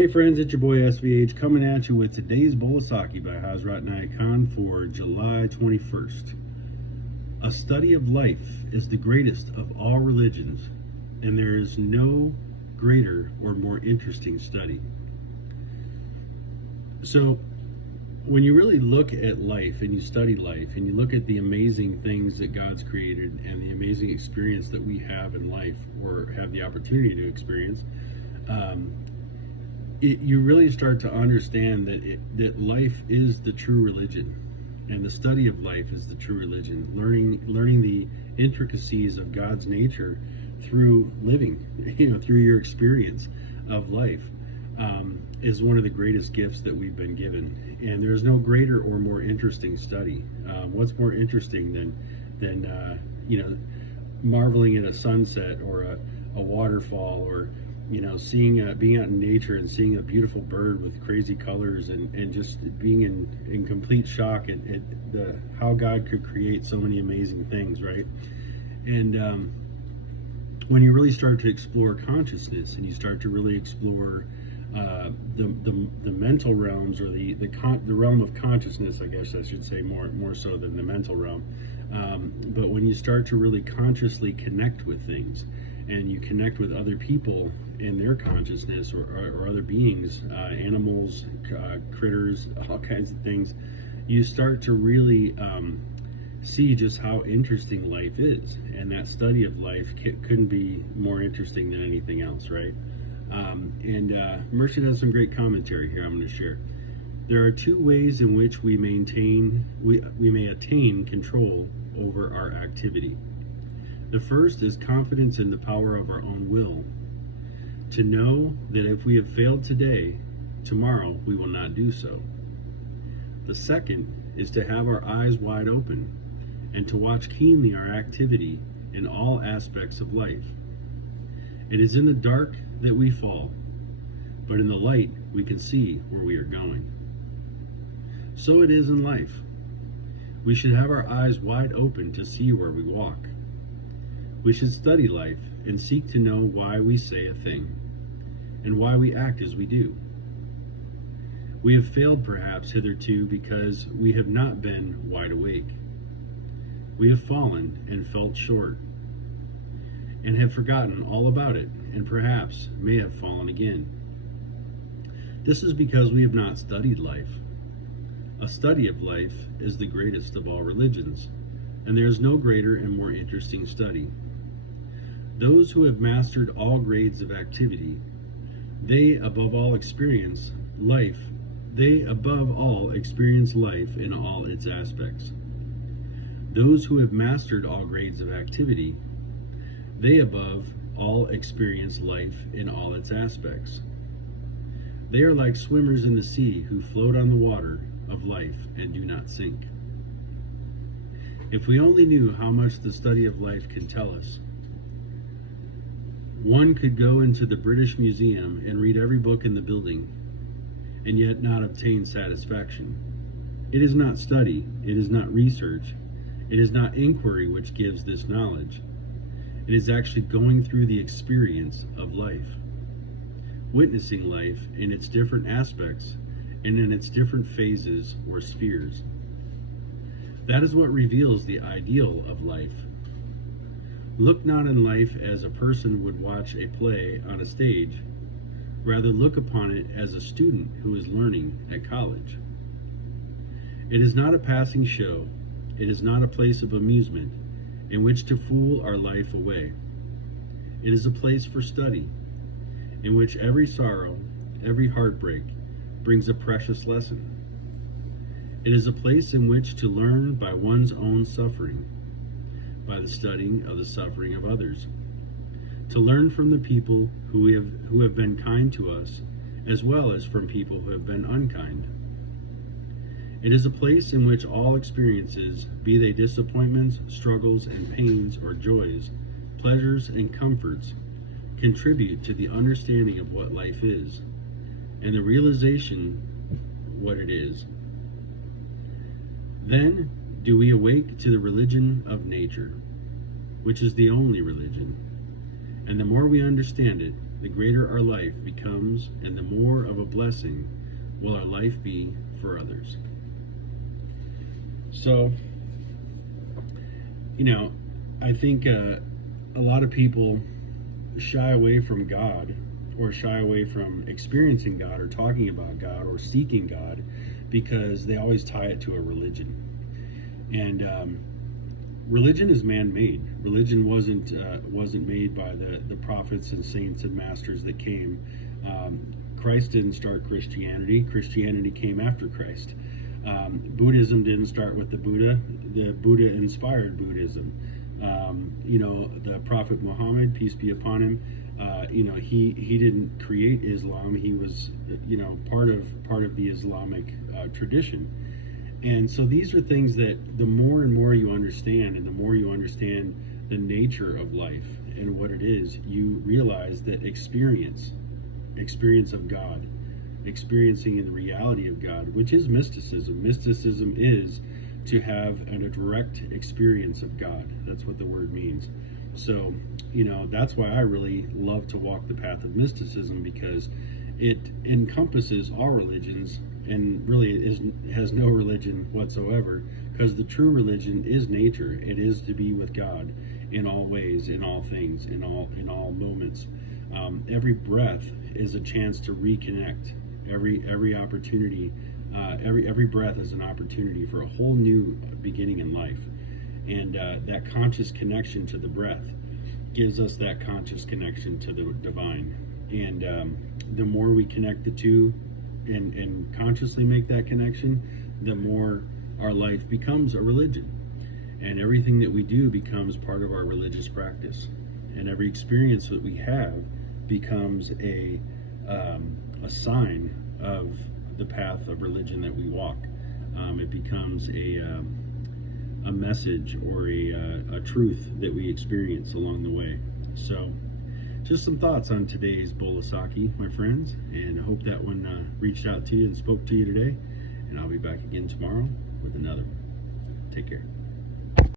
Hey friends, it's your boy SVH coming at you with today's bowl of Saki by Hazrat Naya Khan for July 21st. A study of life is the greatest of all religions, and there is no greater or more interesting study. So, when you really look at life and you study life and you look at the amazing things that God's created and the amazing experience that we have in life or have the opportunity to experience, you really start to understand that life is the true religion, and the study of life is the true religion. Learning the intricacies of God's nature through living, through your experience of life, is one of the greatest gifts that we've been given. And there's no greater or more interesting study. What's more interesting than marveling at a sunset or a waterfall, or seeing being out in nature and seeing a beautiful bird with crazy colors, and just being in complete shock at how God could create so many amazing things, right? And when you really start to explore consciousness and you start to really explore the mental realms, or the realm of consciousness, I guess I should say, more so than the mental realm. But when you start to really consciously connect with things, and you connect with other people in their consciousness, or other beings, animals, critters, all kinds of things, you start to really see just how interesting life is. And that study of life couldn't be more interesting than anything else, right? Mercy has some great commentary here I'm going to share. There are two ways in which we may attain control over our activity. The first is confidence in the power of our own will, to know that if we have failed today, tomorrow we will not do so. The second is to have our eyes wide open and to watch keenly our activity in all aspects of life. It is in the dark that we fall, but in the light we can see where we are going. So it is in life. We should have our eyes wide open to see where we walk. We should study life and seek to know why we say a thing and why we act as we do. We have failed perhaps hitherto because we have not been wide awake. We have fallen and felt short, and have forgotten all about it, and perhaps may have fallen again. This is because we have not studied life. A study of life is the greatest of all religions, and there is no greater and more interesting study. Those who have mastered all grades of activity, they above all experience life in all its aspects. Those who have mastered all grades of activity, they above all experience life in all its aspects. They are like swimmers in the sea who float on the water of life and do not sink. If we only knew how much the study of life can tell us. One could go into the British Museum and read every book in the building, and yet not obtain satisfaction. It is not study, it is not research, it is not inquiry which gives this knowledge. It is actually going through the experience of life, witnessing life in its different aspects and in its different phases or spheres. That is what reveals the ideal of life. Look not in life as a person would watch a play on a stage. Rather, look upon it as a student who is learning at college. It is not a passing show. It is not a place of amusement in which to fool our life away. It is a place for study, in which every sorrow, every heartbreak brings a precious lesson. It is a place in which to learn by one's own suffering, by the studying of the suffering of others, to learn from the people who have been kind to us, as well as from people who have been unkind. It is a place in which all experiences, be they disappointments, struggles and pains, or joys, pleasures and comforts, contribute to the understanding of what life is, and the realization what it is. Then do we awake to the religion of nature, which is the only religion. And the more we understand it, the greater our life becomes, and the more of a blessing will our life be for others. So, I think a lot of people shy away from God, or shy away from experiencing God, or talking about God, or seeking God, because they always tie it to a religion. And religion is man-made. Religion wasn't made by the prophets and saints and masters that came. Christ didn't start Christianity. Christianity came after Christ. Buddhism didn't start with the Buddha. The Buddha inspired Buddhism. The Prophet Muhammad, peace be upon him, he didn't create Islam. He was, part of the Islamic tradition. And so these are things that the more and more you understand, and the more you understand the nature of life and what it is, you realize that experience of God, experiencing in the reality of God, which is mysticism. Mysticism is to have a direct experience of God. That's what the word means. So, that's why I really love to walk the path of mysticism, because it encompasses all religions, and really has no religion whatsoever, because the true religion is nature. It is to be with God in all ways, in all things, in all moments. Every breath is a chance to reconnect. Every opportunity, every breath is an opportunity for a whole new beginning in life. And that conscious connection to the breath gives us that conscious connection to the divine. And the more we connect the two and consciously make that connection, the more our life becomes a religion. And everything that we do becomes part of our religious practice. And every experience that we have becomes a sign of the path of religion that we walk. It becomes a message, or a truth that we experience along the way. So, just some thoughts on today's bowl of Saki, my friends, and I hope that one reached out to you and spoke to you today. And I'll be back again tomorrow with another one. Take care.